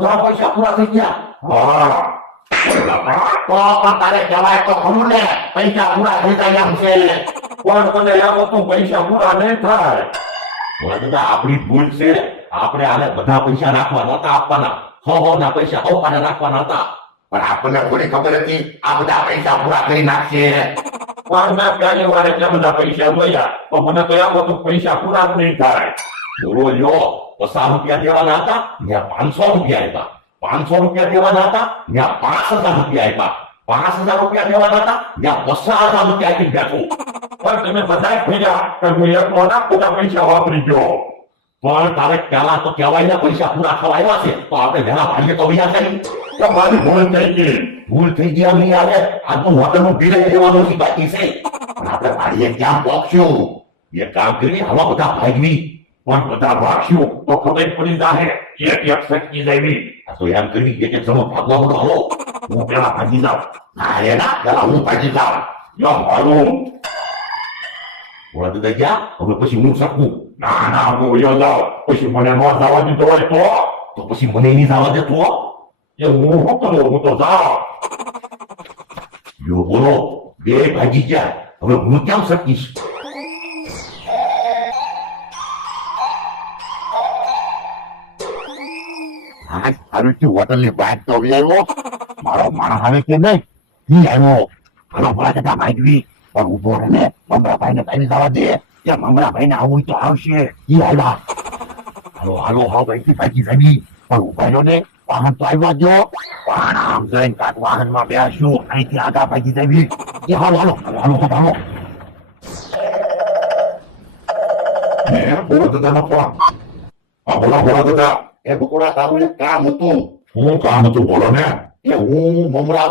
બધા પૈસા પૂરા થઈ ગયા. હા તો પણ તારે કહેવાય તો ખરું ને પૈસા પૂરા થઈ જાય એમ છે. પણ તને એમ હતું પૈસા પૂરા નહીં થાય. દાદા આપણી ભૂલ છે. આપણે આને બધા પૈસા નાખવા નતા આપવાના. હો ના પૈસા હો આને નાખવાના હતા. પણ આપણને થોડી ખબર હતી આ બધા પૈસા પૂરા કરી નાખશે. પણ મેં પહેલી વાર એટલા બધા પૈસા જોયા તો મને તો એમ હતું પૈસા પૂરા જ નહીં થાય. બોલો જો 50 રૂપિયા દેવાના હતા ત્યાં 500 રૂપિયા આપ્યા. 500 રૂપિયા દેવાના હતા ત્યાં 5000 રૂપિયા આપ્યા. 5000 રૂપિયા દેવાના હતા ત્યાં 50,000 રૂપિયા આપી બેઠું. પણ તમે બધા ફેર્યા કે હું એકલો ના બધા પૈસા વાપરી ગયો. પણ તારે પેલા તો કહેવાય ને પૈસા પૂરા થવા આવ્યા છે તો આપણે વહેલા ભાગીએ તો વિના થઈ. તો મારી ભૂલ થઈ ગઈ. ભૂલ થઈ ગયા નહીં આવે આ તો હોટલનું બિલ દેવાનું છે બાકી છે. પણ આપણે ભાડીએ ક્યાં પહોંચ્યું? એ કામ કરી હવા બધા ભાગવી. પણ બધા ભાગશું તો ખબર પડી જાહે એક શક્તિ દેવી. આ તો એમ કરી એક જણો ભાગવા બધો હલો હું પેલા ભાગી જાઉં. ના રે ના પેલા હું ભાગી જાઉં. યો મારું વળત દઈ ગયા હવે પછી હું શકું. ના ના હું યો જાઉં પછી મને ન જવા દીધો હોય તો પછી મને નહીં જવા દે તો એ હું શું કરું હું તો જાઉં. યો બોલો બે ભાગી ગયા હવે હું કેમ શકીશ? હા સારું છે હોટલની વાત તો આવ્યો મારો માણસ આવે કે નહીં ઈ આવ્યો ઘણો ભલા જતા ભાગવી પણ ઉભો રહે ને મમરાભાઈ ને કઈ જવા દે ત્યાં મમરાભાઈ ને આવું તો આવશે ઈ આવ્યા હાલો હાલો હા ભાઈ ભાગી ભાગી પણ ઉભા રહ્યો ને વાહન તો આવ્યા જો પણ આમ જઈને કાંક વાહનમાં બેસ્યું અહીંથી આગા ભાગી જવી એ હાલો હાલો હાલો હાલો બોલો દાદા ફોન. બોલો દાદા. એ બકુડા તારું એક કામ હતું શું કામ હતું બોલો ને. કે હું મમરા